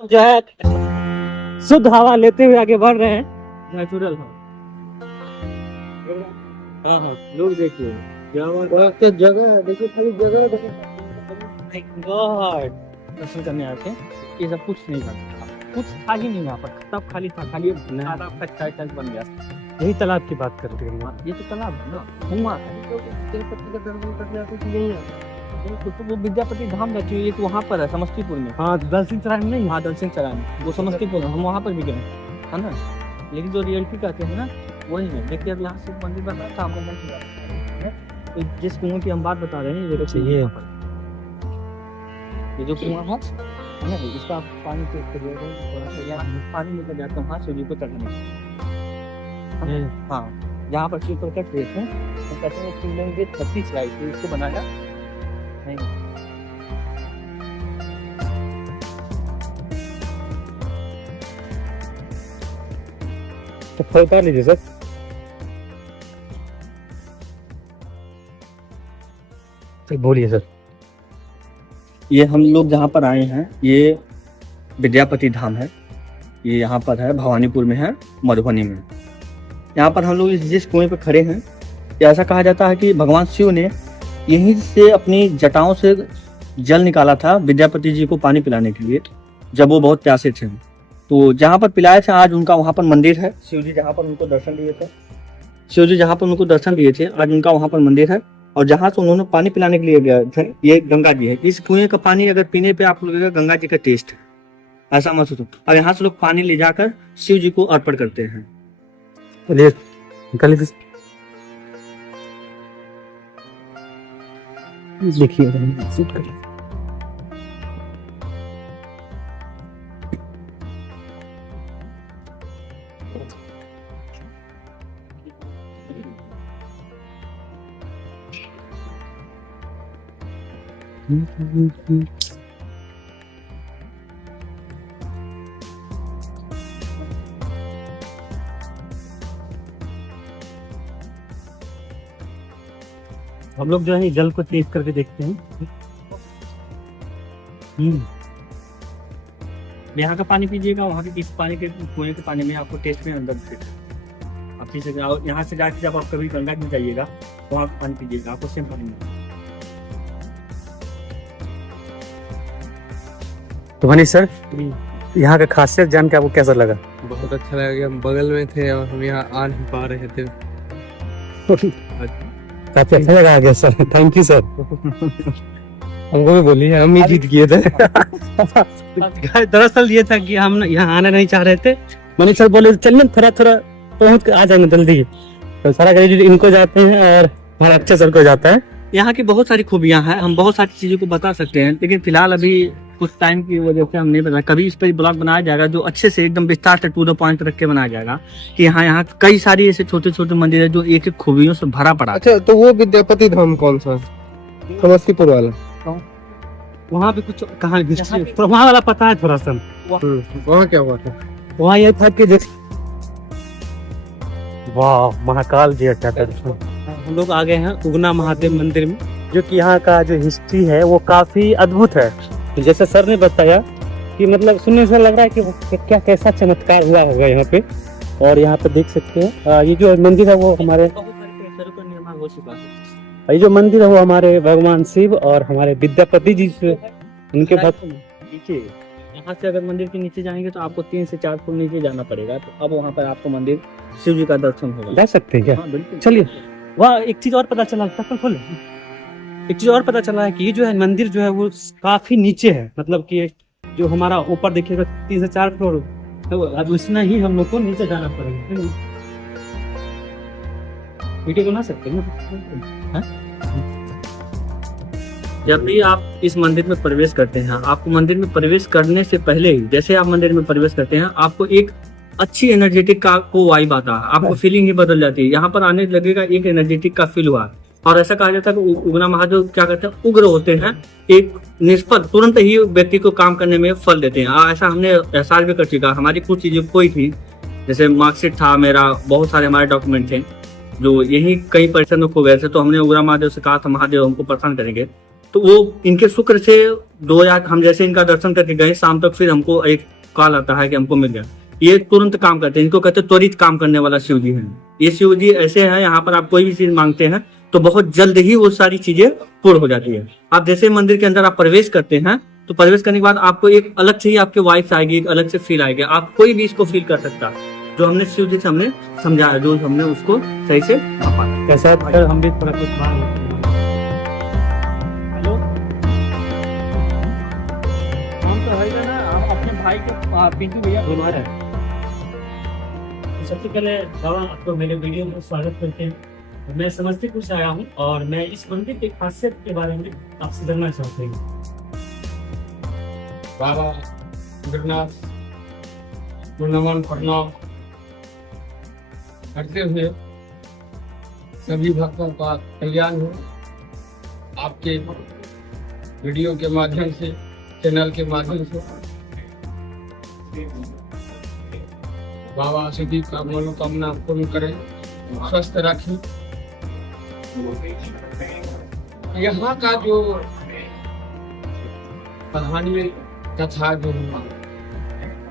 जो है शुद्ध हवा लेते हुए आगे बढ़ रहे हैं। नेचुरल हवा। हाँ हाँ, लोग देखिए जगह देखिए, खाली जगह गॉड दर्शन करने आते हैं। ये सब कुछ नहीं था, कुछ था ही नहीं यहाँ पर, सब खाली था, खाली तालाब का टाइटल बन गया। यही तालाब की बात करते हैं, ये तो तालाब है ना। तो वो विद्यापति धाम रहती है, ये तो वहाँ पर है समस्तीपुर में। हाँ, दलसिंह सराय में नहीं, हाँ दलसिंह सराय में, वो समस्तीपुर में, हम वहाँ पर भी गए है ना। लेकिन जो रियलिटी कहते हैं ना वही है। देखिए अब यहाँ से मंदिर बन रहा था, हमको तो जिस कुआं की हम बात बता रहे हैं, ये देखिए ये यहाँ पर ये जो कुआं है ना, इसका पानी टेस्ट करिएगा, पानी लेकर जाता हूँ हाथ सूर्य को चढ़ाने। हाँ, यहाँ पर शिव प्रकट हुए थे, तो कहते हैं शिवलिंग 36 चढ़ाई थी, इसको बनाया नहीं। तो फल कर लीजिए सर। बोलिए सर। ये हम लोग जहाँ पर आए हैं, ये विद्यापति धाम है। ये यहाँ पर है, भवानीपुर में है, मधुबनी में। यहाँ पर हम लोग जिस कुएं पर खड़े हैं, ऐसा कहा जाता है कि भगवान शिव ने यहीं से अपनी जटाओं से जल निकाला था विद्यापति जी को पानी पिलाने के लिए, जब वो बहुत प्यासे थे। तो जहाँ पर पिलाए थे, आज उनका वहाँ पर मंदिर है। शिव जी जहाँ पर उनको दर्शन दिए थे, आज उनका वहाँ पर मंदिर है। और जहाँ से उन्होंने पानी पिलाने के लिए गए थे, ये गंगा जी है। इस कुएं का पानी अगर पीने पे आप लोगों का गंगा जी का टेस्ट है, ऐसा महसूस हो। और यहाँ से लोग पानी ले जाकर शिव जी को अर्पण करते हैं। देखिए हम लोग जो है जल को टेस्ट करके देखते हैं। यहाँ का पानी पीजिएगा, वहाँ के इस पानी के कुएं के पानी में आपको टेस्ट में अंदर दिखेगा। आप पी सकते हैं। यहाँ से जाके जब आप कभी गंगा में जाइएगा, वहाँ का पानी पीजिएगा, आपको सेम पानी मिलेगा। तो मनीष सर, यहाँ का खासियत जान के आपको कैसा लगा? बहुत अच्छा लगा। हम बगल में थे और हम यहाँ आ नहीं पा रहे थे। काफी अच्छा लगा गया सर, थैंक यू सर। हमको भी बोलिए, हम ही जीत गए थे। दरअसल ये था कि हम यहाँ आना नहीं चाह रहे थे। मनीष सर बोले चलिए थोड़ा पहुँच कर आ जाएंगे जल्दी, तो सारा क्रेडिट इनको जाते हैं और हमारा अच्छे सर को जाता है। यहाँ की बहुत सारी खूबियाँ हैं, हम बहुत सारी चीजों को बता सकते हैं, लेकिन फिलहाल अभी कुछ टाइम की वजह से हम नहीं बता। कभी इस पर ब्लॉग बनाया जाएगा जो अच्छे से एकदम विस्तार से टू द पॉइंट रख के बनाया जाएगा कि यहाँ कई सारी ऐसे छोटे छोटे मंदिर है जो एक एक खूबियों से भरा पड़ा। अच्छा, तो वो विद्यापति धाम कौन सा? समस्तीपुर वाला? वहाँ पे कुछ कहानी वहाँ वाला पता है थोड़ा सा। वहाँ क्या हुआ था? वहाँ ये था कि जैसे वाह, महाकाल जी अच्छा था। हम लोग आ गए हैं उगना महादेव मंदिर में, जो कि यहाँ का जो हिस्ट्री है वो काफी अद्भुत है। जैसे सर ने बताया कि मतलब सुनने से लग रहा है कि क्या कैसा चमत्कार हुआ होगा यहाँ पे। और यहाँ पे देख सकते हैं ये जो मंदिर है वो हमारे निर्माण हो चुका है। ये जो मंदिर है वो हमारे भगवान शिव और हमारे विद्यापति जी से उनके भक्त। नीचे यहाँ से अगर मंदिर के नीचे जाएंगे तो आपको 3 से 4 फुट नीचे जाना पड़ेगा, तो अब वहाँ पर आपको मंदिर शिव जी का दर्शन होगा। जा सकते हैं क्या? हाँ बिल्कुल, चलिए। वह एक चीज और पता चला, एक चीज और पता चला है कि ये जो है मंदिर जो है वो काफी नीचे है। मतलब कि जो हमारा ऊपर देखिएगा 3 से 4 फ्लोर, तो अब उसमें ही हम लोग को नीचे जाना पड़ेगा। वीडियो बना सकते हैं। जब भी आप इस मंदिर में प्रवेश करते हैं, आपको मंदिर में प्रवेश करने से पहले ही, जैसे आप मंदिर में प्रवेश करते हैं, आपको एक अच्छी एनर्जेटिक का को वाइब आता है, आपको फीलिंग ही बदल जाती है। यहाँ पर आने लगेगा एक एनर्जेटिक का फील हुआ। और ऐसा कहा जाता है कि उगना महादेव क्या करते हैं, उग्र होते हैं, एक निष्फल तुरंत ही व्यक्ति को काम करने में फल देते हैं। ऐसा हमने एहसास भी कर चुका। हमारी कुछ चीजें कोई थी, जैसे मार्कशीट था मेरा, बहुत सारे हमारे डॉक्यूमेंट थे जो यही कई परिसर में खो गए थे। तो हमने उग्रा महादेव से कहा था महादेव हमको प्रसन्न करेंगे, तो वो इनके शुक्र से 2 या हम जैसे इनका दर्शन करके गए, शाम तक फिर हमको एक कॉल आता है कि हमको मिल गया। ये तुरंत काम करते हैं, इनको कहते हैं त्वरित काम करने वाला शिव जी है। ये शिव जी ऐसे हैं, यहाँ पर आप कोई भी चीज मांगते हैं तो बहुत जल्द ही वो सारी चीजें पूर्ण हो जाती है। आप जैसे मंदिर के अंदर आप प्रवेश करते हैं तो प्रवेश करने के बाद आपको एक अलग से ही आपके वाइफ आएगी, एक अलग से फील आएगी। आप कोई भी इसको फील कर सकता, जो हमने शिव जी से हमने समझाया, जो हमने उसको सही से कैसा हम भी थोड़ा कुछ हेलो, हम तो है ना, हम अपने भाई के पिंटू भैया बुलवा रहे हैं। सबसे पहले बाबा आपको मेरे वीडियो में स्वागत करते हैं। मैं समस्तीपुर से आया हूँ और मैं इस मंदिर की खासियत के बारे में आपसे जानना चाहते हैं। बाबा गिरनाथ को नमन प्रणाम करते हुए सभी भक्तों का कल्याण हो। आपके वीडियो के माध्यम से, चैनल के माध्यम से बाबा सभी का मनोकामना पूर्ण करें, स्वस्थ रखें। यहाँ का जो कहानी कथा जो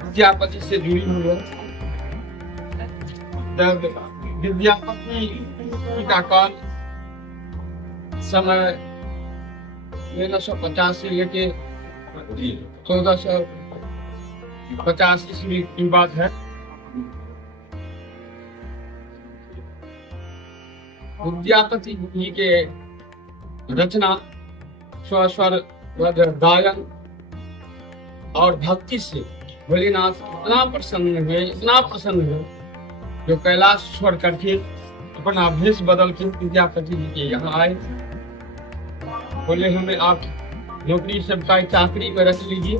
विद्यापति से जुड़ी हुई है, जब विद्यापति का काल समय 1350 से लेके 1450 ईस्वी की बात है। विद्यापति जी के रचना स्वर गायन और भक्ति से भोलेनाथ इतना प्रसन्न हुए जो कैलाश छोड़ करके अपना भेष बदल के विद्यापति जी के यहाँ आए। बोले हमें आप नौकरी सरकारी चाकरी में रख लीजिए।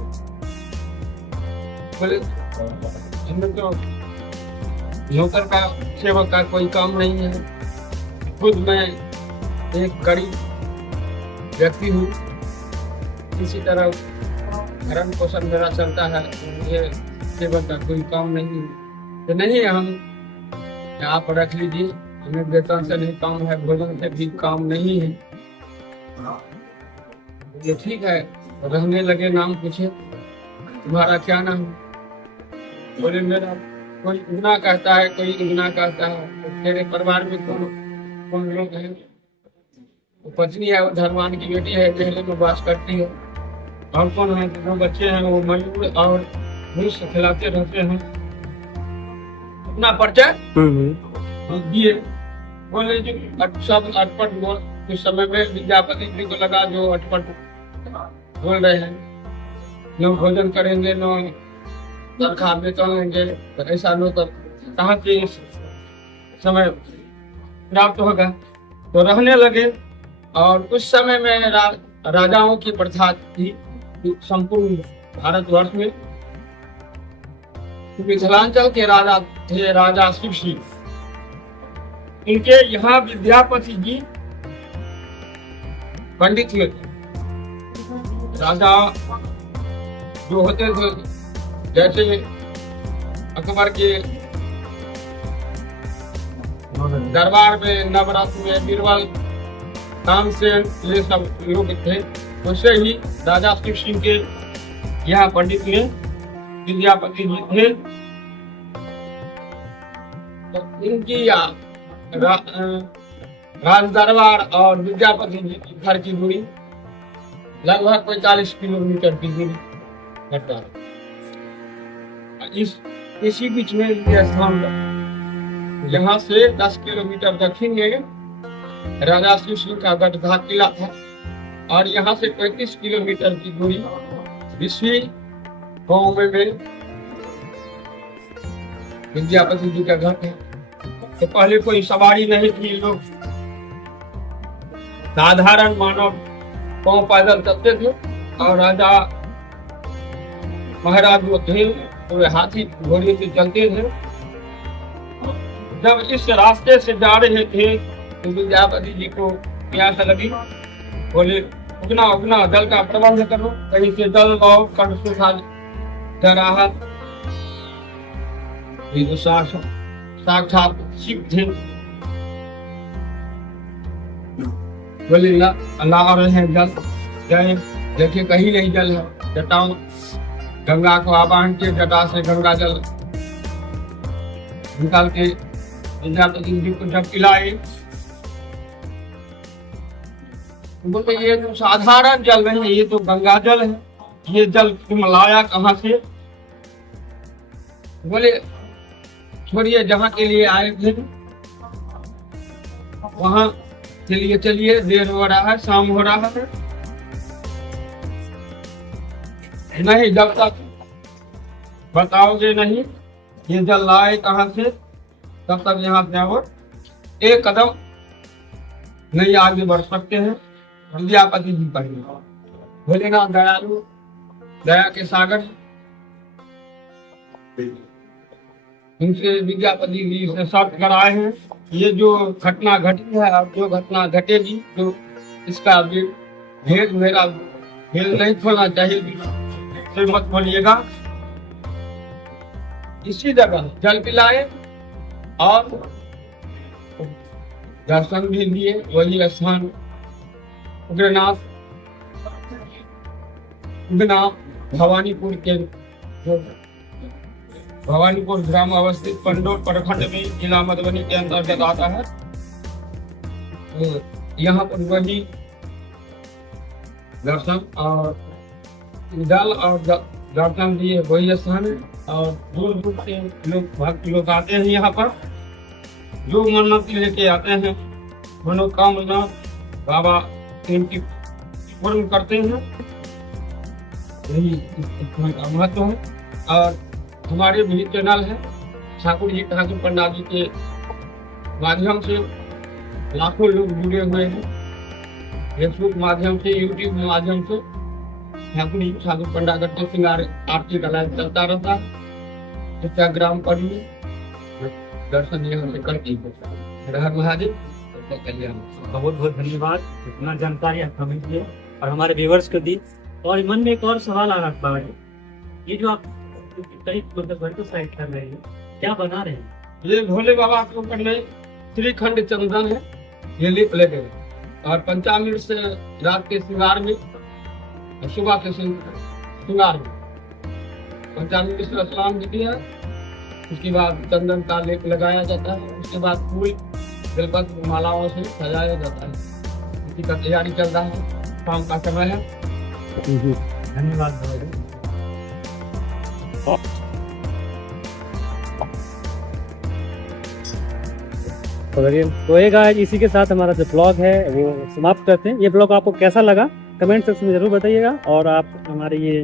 बोले हमें तो नौकर का सेवक का कोई काम नहीं है, खुद मैं एक गरीब व्यक्ति हूँ, किसी तरह भरण पोषण मेरा चलता है, मुझे सेवक का कोई काम नहीं है। तो नहीं, हम यहाँ पर रख लीजिए, हमें वेतन से नहीं काम है, भोजन से भी काम नहीं है। ये ठीक है, रहने लगे। नाम पूछे तुम्हारा क्या नाम? बोले मेरा कोई उगना कहता है, कोई उगना कहता है। तो तेरे परिवार में कौन लोग हैं? तो पत्नी है, वो धर्मान की बेटी है, महल में वास करती है। और कौन है? दो बच्चे हैं, वो मयूर और भूस खिलाते रहते हैं। अपना परिचय दिए। बोले जी सब अटपट बोल। कुछ समय में विद्यापति जी को लगा जो अटपट बोल रहे हैं, न भोजन करेंगे न तनख्वाह वेतन लेंगे, तो ऐसा लो तो कहाँ से समय प्राप्त होगा। तो रहने लगे। और उस समय में राजाओं की प्रथा थी संपूर्ण भारतवर्ष में। मिथिलांचल के राजा थे, राजा शिव सिंह। इनके यहाँ विद्यापति जी पंडित हुए थे। राजा जो होते थे, जैसे अकबर के दरबार में नवरत्न में बीरबल नाम से ये सब लोग थे, वैसे ही राजा शिव सिंह के यहाँ पंडित में विद्यापति जी थे। तो इनकी राज दरबार और विद्यापति जी की घर की दूरी लगभग 45 किलोमीटर की दूरी घटता है। इसी बीच में ये स्थान यहाँ से 10 किलोमीटर दक्षिण में राजा शिव सिंह का गढ़घा किला था, और यहाँ से 35 किलोमीटर की दूरी विश्वी गांव में विद्यापति जी का घर था। तो पहले कोई सवारी नहीं थी, लोग साधारण मानव पांव पैदल चलते थे, और राजा महाराज जो थे वो हाथी घोड़े से चलते थे। जब इस रास्ते से जा रहे थे तो विद्यापति जी को प्यास लगी। बोले उगना उगना जल का प्रबंध करो, कहीं से जल लाओ, कर सुखा जा रहा। साक्षात शिव थे। बोले ला रहे हैं जल, जय देखिए कहीं नहीं जल है। जटाओं गंगा को आवाहन के जटा से गंगा जल निकाल के विद्यापति जी को जब पिलाए, बोले ये तो साधारण जल नहीं है, ये तो गंगा जल है, ये जल तुम लाया कहाँ से? बोले छोड़िए, जहाँ के लिए आए थे वहां के लिए चलिए, देर हो रहा है, शाम हो रहा है। नहीं, जब तक बताओगे नहीं ये जल लाए कहाँ से, तब तक यहाँ से और एक कदम नहीं आगे बढ़ सकते हैं। विद्यापति जी पढ़िए, भोलेनाथ दयालु, दया के सागर, उनसे विद्यापति जी से शर्त कराए हैं, ये जो घटना घटी है और जो घटना घटेगी, जो इसका भेद मेरा भेद नहीं खोलना चाहिए, से मत बोलिएगा। इसी जगह जल पिलाए और दर्शन भी दिए। वही स्थान उग्रनाथ भवानीपुर के भवानीपुर ग्राम अवस्थित पंडोर प्रखंड में जिला मधुबनी के अंतर्गत आता है। तो यहाँ पर वही दर्शन और जल और दर्शन दिए वही स्थान है। और दूर दूर से लोग भक्त लोग आते हैं यहाँ पर, जो मन्नत लेके आते हैं, मनोकामना बाबा इनकी पूर्ण करते हैं। यही इसका महत्व है। और हमारे भी चैनल है, ठाकुर जी ठाकुर पंडा जी के माध्यम से लाखों लोग जुड़े हुए हैं। फेसबुक माध्यम से, यूट्यूब माध्यम से ठाकुर जी ठाकुर पंडा करते श्रृंगार आरती का लाइव चलता रहता है। इंस्टाग्राम पर भी दर्शन यहाँ से करती है। हर महादेव, बहुत बहुत धन्यवाद, इतना जानकारी आप हमें दिए और हमारे व्यूअर्स को दी। और मन में एक और सवाल आ रहा था, ये जो आप करीब साइड कर रहे हैं, क्या बना रहे हैं? ये भोले बाबा के ऊपर में श्रीखंड चंदन है, ये लेप लगे हैं। और पंचामृत से रात के श्रृंगार में, सुबह के श्रृंगार में पंचामृत से स्नान विधि है। उसके बाद चंदन का लेप लगाया जाता है। उसके बाद फूल बेलपत्र मालाओं से सजाया जाता है। इसी का तैयारी चल रहा है, शाम का समय है। धन्यवाद। तो ये गाइस, इसी के साथ हमारा जो ब्लॉग है वो समाप्त करते हैं। ये ब्लॉग आपको कैसा लगा कमेंट सेक्शन में जरूर बताइएगा। और आप हमारे ये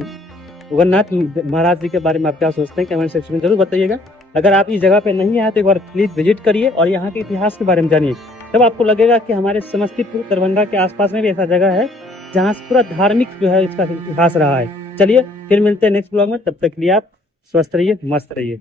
उगरनाथ महाराज जी के बारे में आप क्या सोचते हैं कमेंट सेक्शन में जरूर बताइएगा। अगर आप इस जगह पे नहीं आए तो एक बार प्लीज विजिट करिए और यहाँ के इतिहास के बारे में जानिए। तब आपको लगेगा कि हमारे समस्तीपुर दरभंगा के आसपास में भी ऐसा जगह है जहाँ पूरा धार्मिक जो है इसका इतिहास रहा है। चलिए फिर मिलते हैं नेक्स्ट ब्लॉग में, तब तक के लिए आप स्वस्थ रहिए, मस्त रहिए।